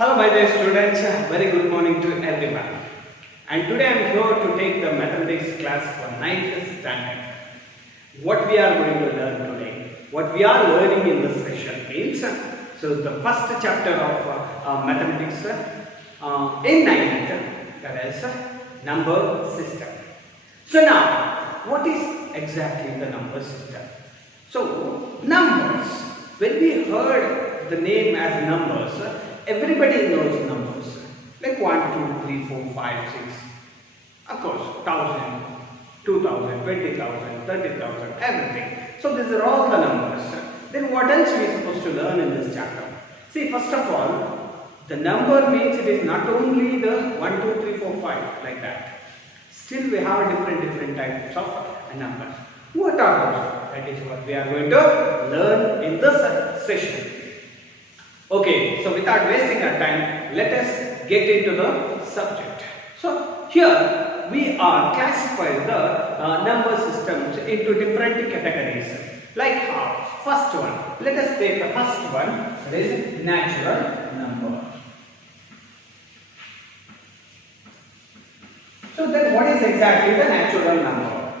Hello my dear students, very good morning to everyone. And today I am here to take the mathematics class for 9th standard. What we are going to learn today, what we are learning in this session means, so the first chapter of mathematics in 9th, that is number system. So now, what is exactly the number system? So numbers, when we heard the name as numbers, everybody knows numbers like 1, 2, 3, 4, 5, 6, of course 1000, 2000, 20,000, 30,000, everything. So these are all the numbers. Then what else we are supposed to learn in this chapter? See, first of all, the number means it is not only the 1, 2, 3, 4, 5 like that. Still we have different types of numbers. What are those? That is what we are going to learn in this session. Okay, so without wasting our time, let us get into the subject. So here we are classifying the number systems into different categories. Like how? First one, let us take the first one, that is natural number. So then what is exactly the natural number?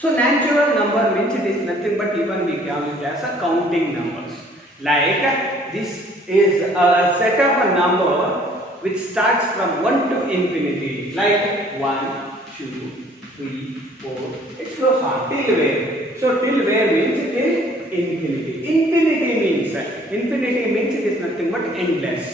So natural number means it is nothing but even we call it as a counting numbers. Like this is a set of a number which starts from 1 to infinity, like 1, 2, 3, 4, it goes on till where? So till where means till infinity. Infinity means it is nothing but endless.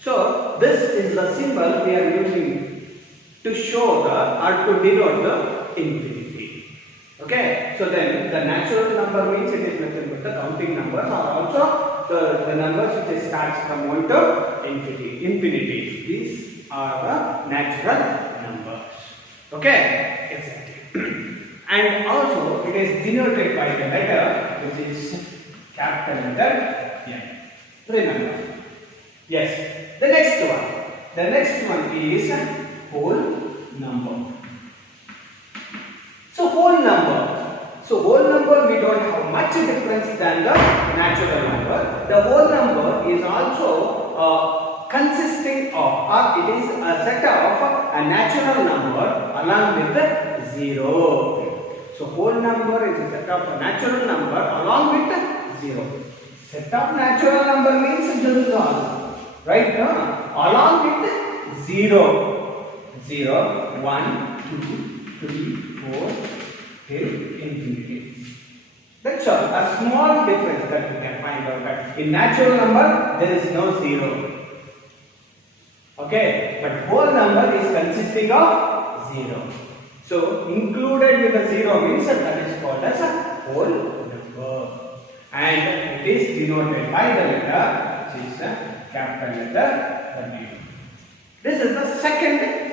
So this is the symbol we are using to show or to denote the infinity. Okay, so then the natural number means it is nothing but the counting numbers, or also the numbers which starts from 1 to infinity. These are the natural numbers. Okay, exactly. And also it is denoted by the letter which is capital letter N. Remember. Yes. The next one is whole number. So whole number we don't have much difference than the natural number. The whole number is also consisting of, or it is a set of a natural number along with the 0. So whole number is a set of a natural number along with 0. Set of natural number means this is all, right? No? Along with 0. 0, 1, 2, 3, 4 till infinity. That's all. A small difference that we can find out that in natural number there is no 0. Okay, but whole number is consisting of 0. So included with the 0 means that is called as a whole number, and it is denoted by the letter which is a capital letter W. This is the second category.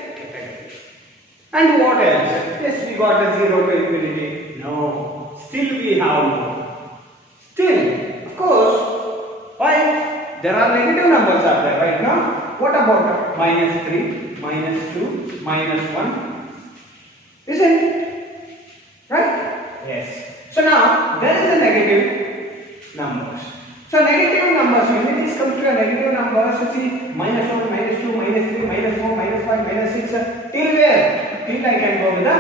And what else? Yes, we got a 0 to infinity. No, still we have no. Still, of course, why? There are negative numbers are there right now. What about -3, -2, -1? Isn't it? Right? Yes. So now, there is a negative numbers. So negative numbers, when it is comes to a negative numbers, you see -1, -2, -3, -4, -5, -6, till where? Till I can go with the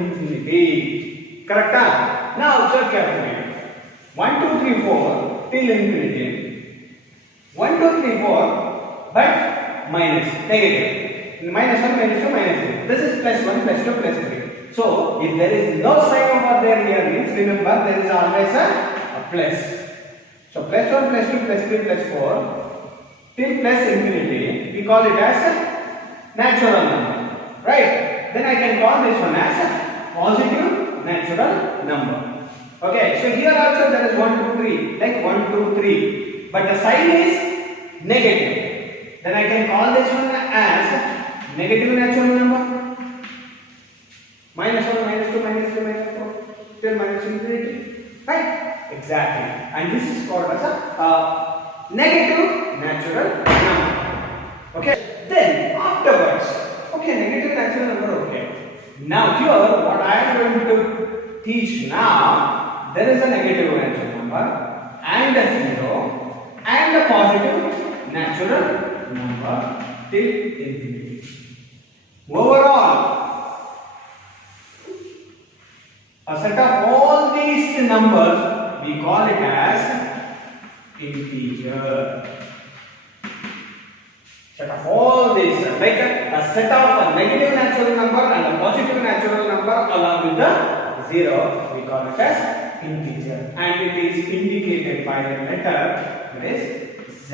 infinity. Correct? Now observe carefully. 1, 2, 3, 4 till infinity. 1, 2, 3, 4, but minus, negative. -1, -2, -3. This is +1, +2, +3. So if there is no sign over there here means remember there is always a plus. So +1, +2, +3, +4 till plus infinity, we call it as a natural number, right? Then I can call this one as a positive natural number. Okay, so here also there is 1, 2, 3, like 1, 2, 3, but the sign is negative. Then I can call this one as negative natural number. -1, -2, -3, -4 till minus infinity, right? Exactly. And this is called as a negative natural number. Okay. Then afterwards, okay, negative natural number. Okay. Now here, what I am going to teach now, there is a negative natural number and a 0 and a positive natural number till infinity. Overall, a set of all these numbers we call it as integer. Set of all these, like a set of a negative natural number and a positive natural number along with the 0, we call it as integer, and it is indicated by the letter that is Z,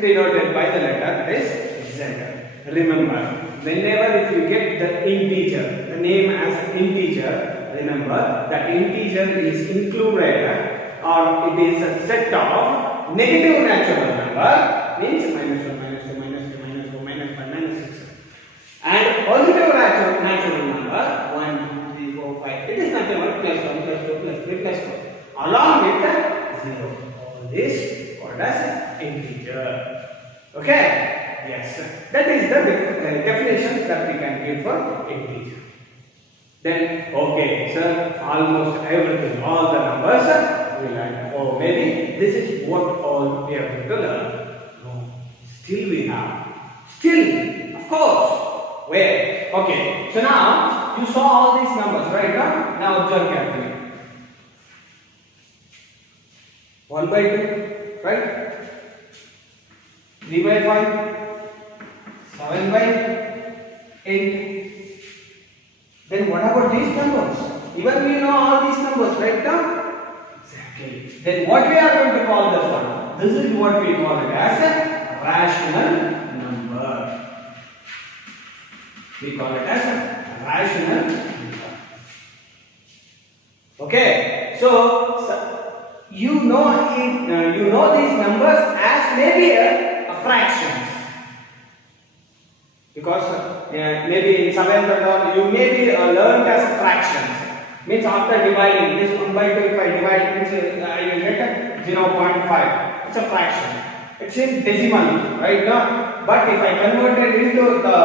denoted by the letter that is Z. Remember, whenever if you get the integer, the name as integer, remember that integer is included or it is a set of negative natural number, means minus 1, minus 2, minus 3, minus 4, minus 5, minus 6, and positive natural number 1, 2, 3, 4, 5. It is nothing but plus 1, plus 2, plus 3, plus 4 along with the 0. All this called as integer. Okay? Yes, that is the definitions that we can give for integer. Then, okay, sir, almost everything, all the numbers we learn. Oh, maybe this is what all we are going to learn. No, still we have. Still, of course. Where? Okay, so now you saw all these numbers, right? Now observe carefully. 1 by 2, right? 3 by 5. 7 by 8. Then what about these numbers? Even we know all these numbers, right now? Exactly. Then what we are going to call this one? This is what we call it as a rational number. We call it as a rational number. Okay. So you know these numbers as maybe a fraction. Because maybe in 7th you may be learned as fractions. Means after dividing this 1 by 2, if I divide, means I will get 0.5. It's a fraction. It's in decimal, right now. But if I convert it into the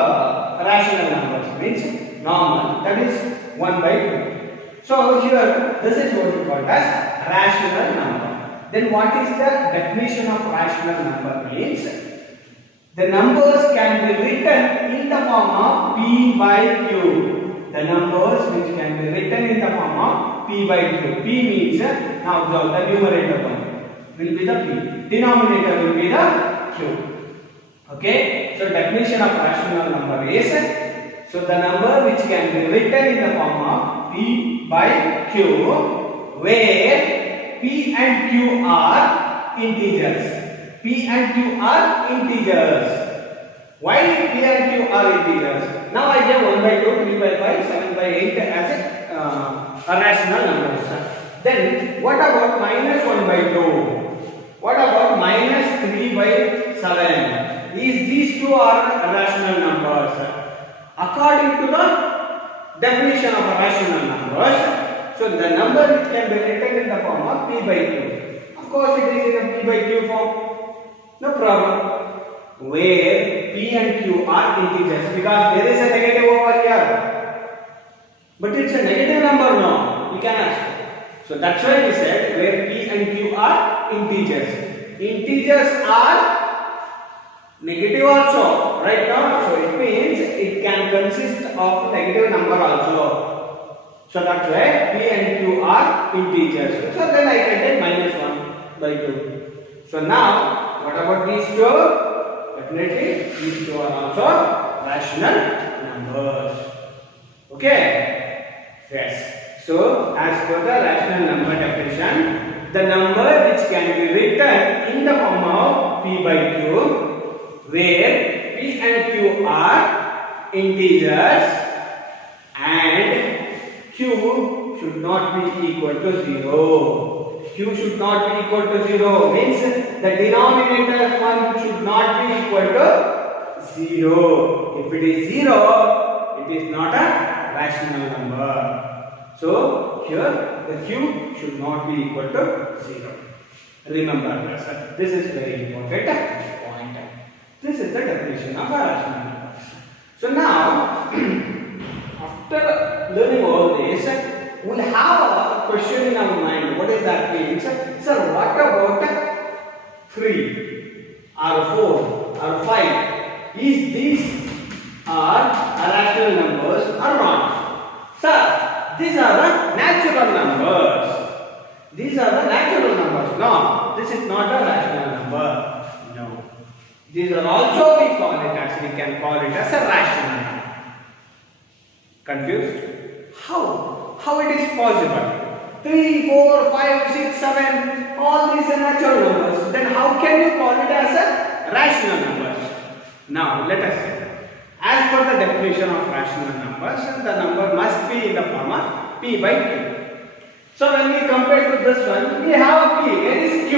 rational numbers, means normal, that is 1 by 2. So here, this is what we call as rational number. Then what is the definition of rational number? Means the numbers can be written in the form of P by Q. The numbers which can be written in the form of P by Q. P means, now observe, the numerator one will be the P. Denominator will be the Q. Okay. So definition of rational number is, so the number which can be written in the form of P by Q, where P and Q are integers. P and Q are integers. Why P and Q are integers? Now I get 1 by 2, 3 by 5, 7 by 8 as a rational numbers. Then what about minus 1 by 2? What about minus 3 by 7? These two are rational numbers. According to the definition of rational numbers, so the number which can be written in the form of P by Q. Of course it is in a P by Q form. No problem. Where P and Q are integers, because there is a negative over here. But it's a negative number now. You can ask. So that's why we said where P and Q are integers. Integers are negative also, right now. So it means it can consist of negative number also. So that's why P and Q are integers. So then I can take minus 1 by 2. So now, what about these two? Definitely, these two are also rational numbers. Okay? Yes. So, as per the rational number definition, the number which can be written in the form of P by Q, where P and Q are integers and Q should not be equal to 0. Q should not be equal to 0 means the denominator one should not be equal to 0. If it is 0, it is not a rational number. So here the Q should not be equal to 0. Remember this. This is very important point. This is the definition of a rational number. So now after learning all this, we will have a question in our mind. What is that mean? So what about 3? or 4 or 5, is these are rational numbers or not? Sir, these are the natural numbers. These are the natural numbers. No, this is not a rational number. No. These are also we can call it as a rational number. Confused? How? How it is possible? 3, 4, 5, 6, 7, all these are natural numbers. Then how can you call it as a rational numbers? Now let us see. As per the definition of rational numbers, the number must be in the form of p by q. So when we compare to this one, we have p, where is q?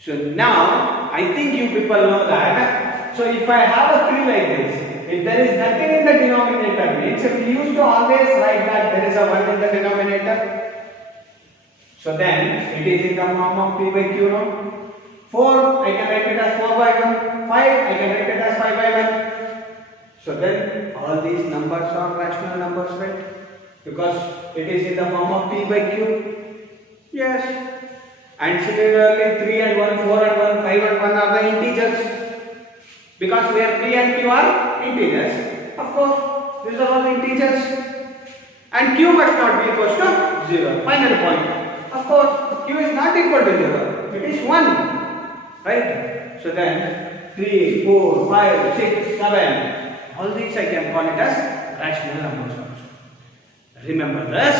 So now, I think you people know that. So if I have a 3 like this, if there is nothing in the denominator, means we used to always write that there is a 1 in the denominator. So then, it is in the form of p by q, no? 4, I can write it as 4 by 1. 5, I can write it as 5 by 1. So then, all these numbers are rational numbers, right? Because it is in the form of p by q. Yes. And similarly, 3 and 1, 4 and 1, 5 and 1 are the integers. Because where p and q are integers, of course, these are all integers. And q must not be equal to 0. Final point. Of course, q is not equal to 0. It is 1. Right? So then 3, 4, 5, 6, 7, all these I can call it as rational numbers also. Remember this.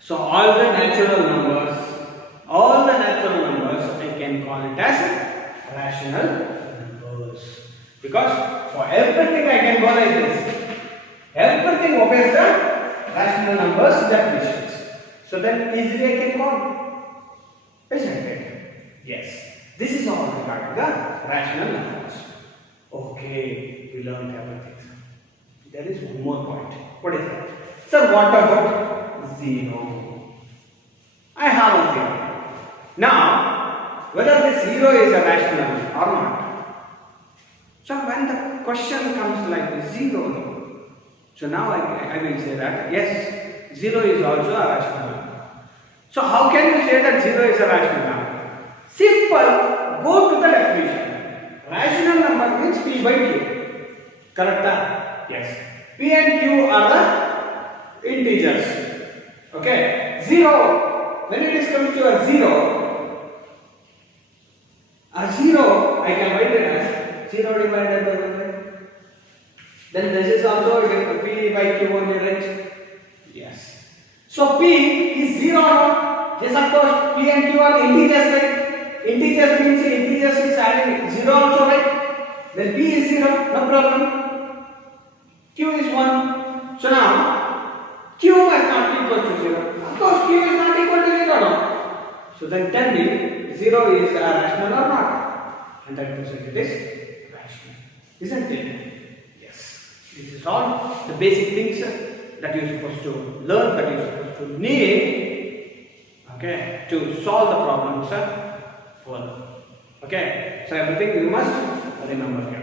So all the natural numbers I can call it as rational numbers. Because for everything I can go like this. Everything obeys the rational numbers definitions. So then easily I can call. Isn't it? Yes. This is all regarding the rational numbers. Okay, we learned everything. There is one more point. What is that? Sir, what about 0? I have a 0. Now, whether this 0 is a rational number or not. So when the question comes like this, 0. So now I will say that yes, 0 is also a rational number. So how can you say that 0 is a rational number? Simple, go to the definition. Rational number means p by q. Correct? Yes. P and q are the integers. Okay. 0. When it comes to a 0 I can write it as 0 divided by 100. Then this is also p by q only, right? Yes. So p is 0. Yes, of course, p and q are integers, right? Integers means integers is adding 0 also, right? Then p is 0, no problem. Q is 1. So now, q must not be equal to 0. Of course, q is not equal to 0 now. So then tell me, 0 is rational or not? 100% it is rational. Isn't it? Yes. This is all the basic things that you're supposed to learn, that you're supposed to need, okay, to solve the problems. Okay, so everything you must remember.